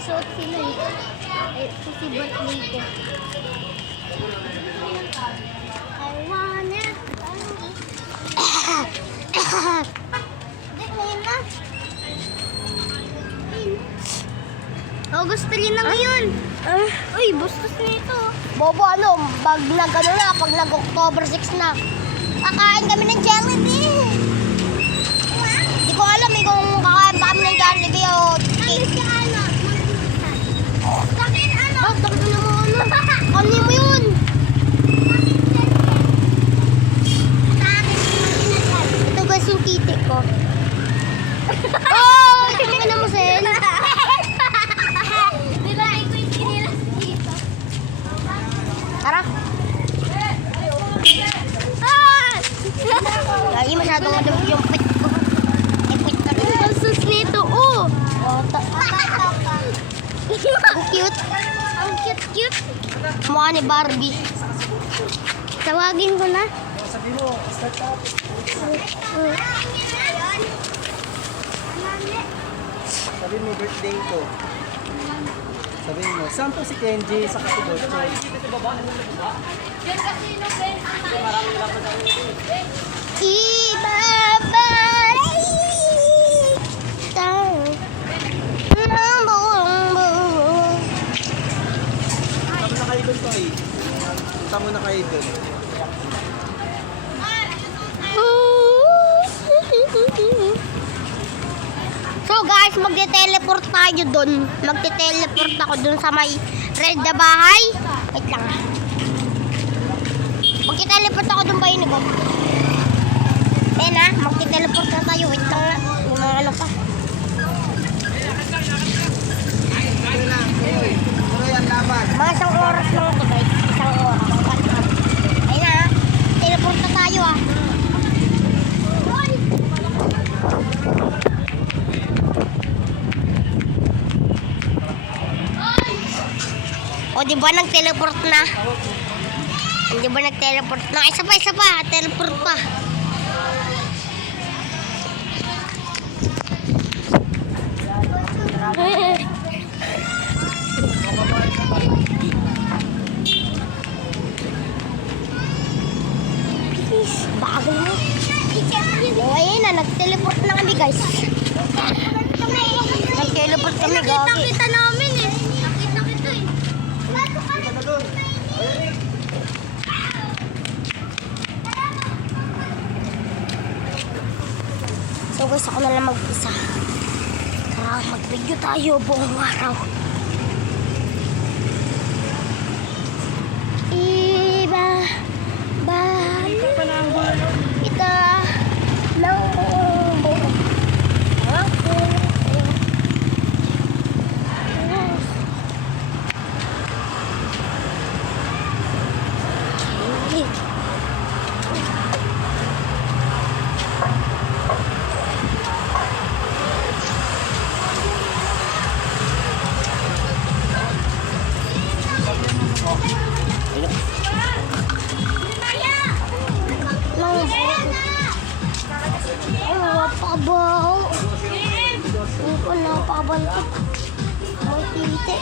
Magsusuot sila eh. Ito si birthday ko. I wanna... Hindi, ngayon na. August 3 na ngayon. Uy, bustos nito. Bobo, ano, pag nag-October 6 na, kakain kami ng Jollibee. Hindi ko alam kung kakain pa kami ng Jollibee o cake. Bakit ano? Bakit ano mo ano? Ano mo yun? Ito guys yung titik ko. Oh! Ito na mo, Sen. Tara. Lagi masyadong madami yung pit ko. Ipit na rin. Ang sus nito, oh! Ang cute. Ang cute. Mukha ni Barbie. Tawagin ko na. Sabi mo, start up. Sabi mo, birthday ko. Sabi mo, saan po si Kenji sa Kasibocho? Punta mo na kayo doon to eh. Punta mo na kayo doon. So guys, magte-teleport tayo doon. Magte-teleport ako doon sa may red na bahay. Wait lang. Magte-teleport ako doon ba yun ko? Ayan ha, magte-teleport na tayo. Wait lang na. Yung mga ano pa. Tuloy ang laban. Mga isang oras lang ito guys. Isang oras. Ayan ha. Teleport na tayo ha. O di ba nag-teleport na? Di ba nag-teleport na? Isa pa. Teleport pa. Please, bagal mo. O ayun na, nag-teleport na kami guys. Nag-teleport kami gagi. Nakita namin eh. Nakita kita eh. So guys, ako na lang mag-isa. Tara, mag-video tayo buong araw. Iba, ba, ita, ng buong ako. Napakabaho. Hindi ko napakabantok. May titi.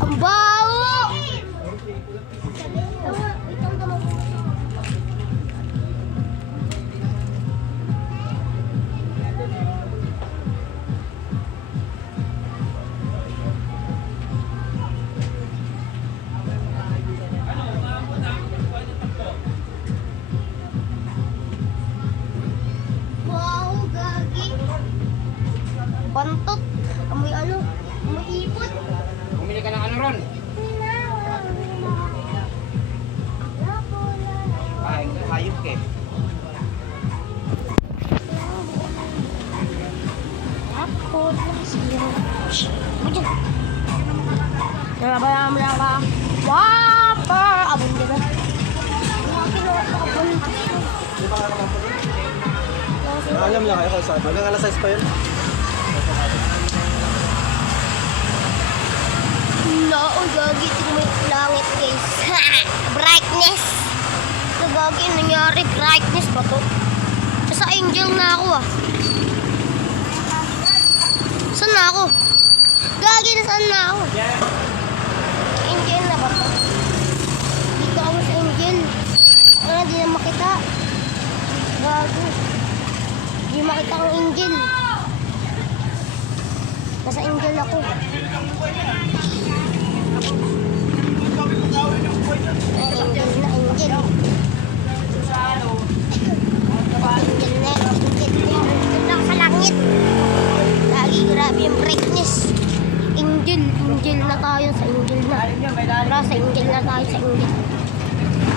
Ang baho! Bantot. Amoy ano? Amoy ipot. Bumili ka ng ano ron? Hayop ke. Ako lang sa'yo. Bujang. Nalabayan mo lang ka. Wapper! Abon ka ba? Alam niya kayo kung saan. Hanggang alas 6 pa yun. No, gagi. Tingnan mo yung langit guys. Brightness. Ito gagi, nangyari. Brightness ba to? Sa angel na ako ah. Saan na ako? Gagi na saan na ako? Angel na ba to? Dito ako sa Angel. Ano, di na makita. Gago. Di makita ang Angel. Nasa Angel ako. Angel na, Angel. Angel na, Angel. Angel lang sa langit. Lagi grabe yung brightness. Angel, Angel na tayo sa Angel na. Tara, sa Angel na tayo sa Angel.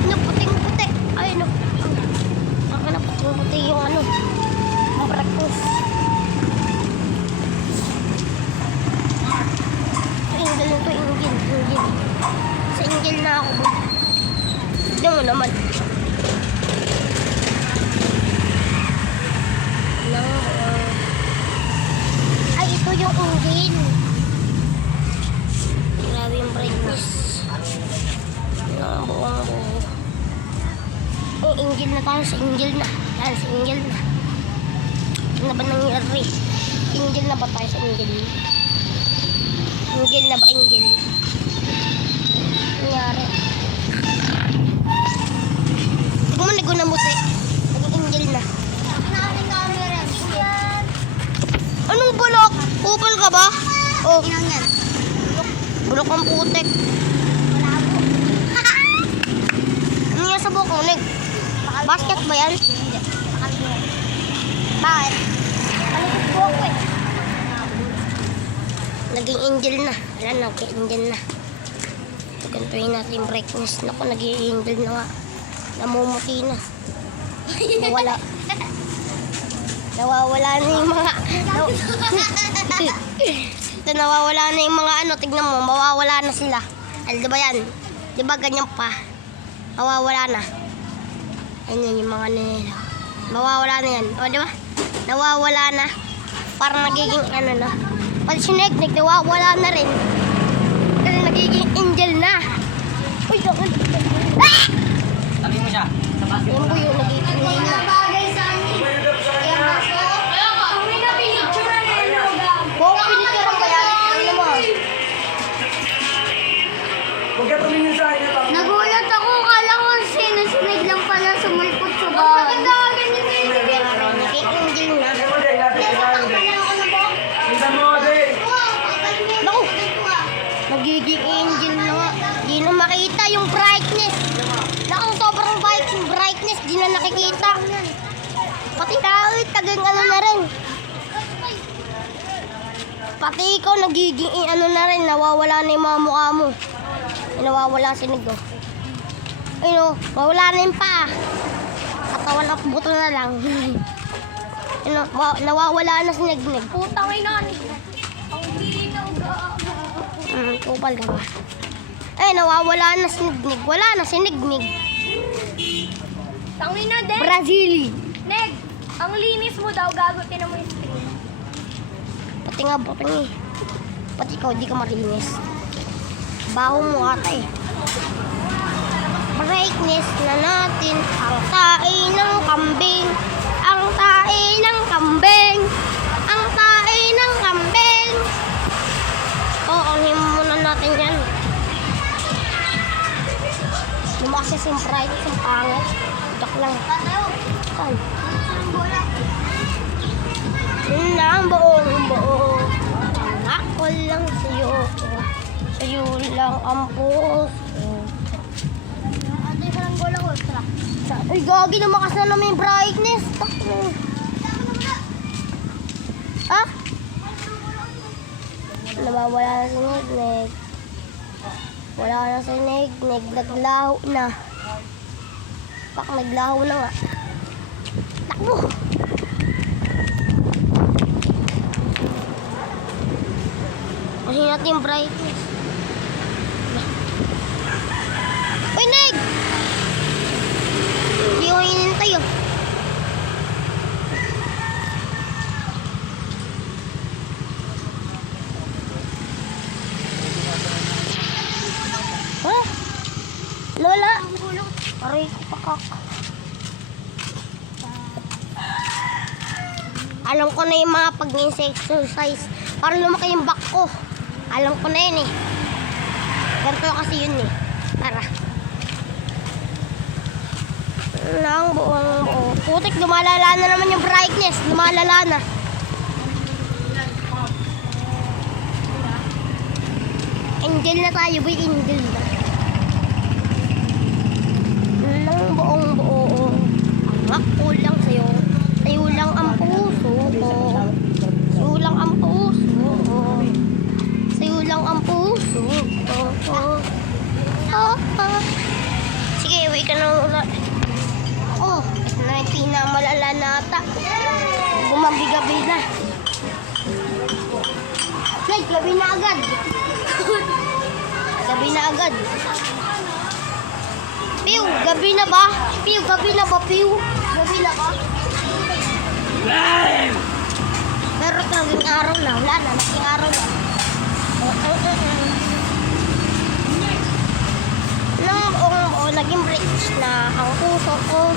Ano, puting-puti. Ay, ano. Ang puting-puti yung ano. Ang brightness. Angel na to, Angel. Angel. Sa Angel na ako. Tignan mo naman. Ay, ito yung Angel. Grabe yung brightness. Ang buong buo. Oh, Angel na tayo sa Angel na. Yan, sa Angel na. Ano ba nangyari? Angel na ba tayo sa Angel? Angel na ba, Angel? Nangyari. Huwag mo naguna-muti. Naging Angel na. Nakaming camera. Yan. Anong bulok? Kupal ka ba? Oh. Yan. Bulok ang putek. Ano yan sa buhok mo, Nig? Basket ba yan? Hindi. Bakit? Palikot buhok eh. Naging Angel na. Wala na, okay, Angel na. Gantuin natin yung brightness. Naku, naging Angel na nga. Namumuti na. Nawala. Nawawala na yung mga... Ito, nawawala na yung mga ano. Tignan mo, mawawala na sila. Ay, diba yan? Diba ganyan pa? Mawawala na. Ayun yun, yung mga nila. Mawawala na yan. O, diba? Nawawala na. Parang nagiging ano na. Pati si Nek, nawawala na rin. Kasi nagiging Angel na. Uy, doon. Ah! Sabi mo siya. Yan po yung nagiging Angel na. Huwag ka tumingin sa akin. Nagulat ako, kala ko sinusmig lang pala sumulpot sa bahay. Naging Angel na. Naku! Nagiging Angel na nga. Di na makita yung brightness. Naku, sobrang brightness. Di na nakikita. Pati kahit tagang ano na rin. Pati ikaw nagiging ano na rin. Nawawala na yung mga mukha mo. Nawawala si Nig. Ayun, nawawala na yung paa. Katawan at buto na lang. Ayun, nawawala na si Nig. Putang ina. Ang linaw ga. Kupal ka ba? Ay, nawawala na si Nig. Wala na si Nig. Tangina din. Brazili. Neg, ang linis mo daw. Gagutin mo yung screen. Pati nga butong eh. Pati ikaw, di ka marinis. Baho mo ata eh. Brightness na natin ang tae ng kambing. Ang tae ng kambing. Ang tae ng kambing. Anuhin muna natin yan. Lumakas yung brightness, yung pangit. Dak lang. Saan? Ang buong buo. Ako lang sa'yo. Sa'yo lang ang puso. Ano yung sarang bola ko? Tara. Ay, gagi, lumakas na naman yung brightness. Takbo. Ah? Nawawala na si Nig. Wala na si Nig. Naglaho na. Pak, naglaho na nga. Takbo. Kasi natin yung brightness. Uy, Nig! Hindi ko hinintay oh. Ha? Lola? Aray ko pakak. Alam ko na yung mga pag-exercise Para lumaki yung back ko. Alam ko na yun eh. Ganito kasi yun eh. Tara. Nang buong buo. Putik, lumalala na naman yung brightness. Lumalala na. Angel na tayo, boy. Angel na. Nang buong buo. Ang ako lang sa'yo. Sa'yo lang ang puso ko. Sa'yo lang ang puso ko. Sa'yo lang ang puso ko. Sige, uwi ka na ulit. Oh, ito na yung pinakamalala na ata. Gumabi-gabi na. Wait, gabi na agad. Gabi na agad. Piu, gabi na ba? Piu, gabi na ba, Piu? Gabi na ba? Pero naging araw na. Wala na, naging araw na. Nung naging bridge na ang puso ko.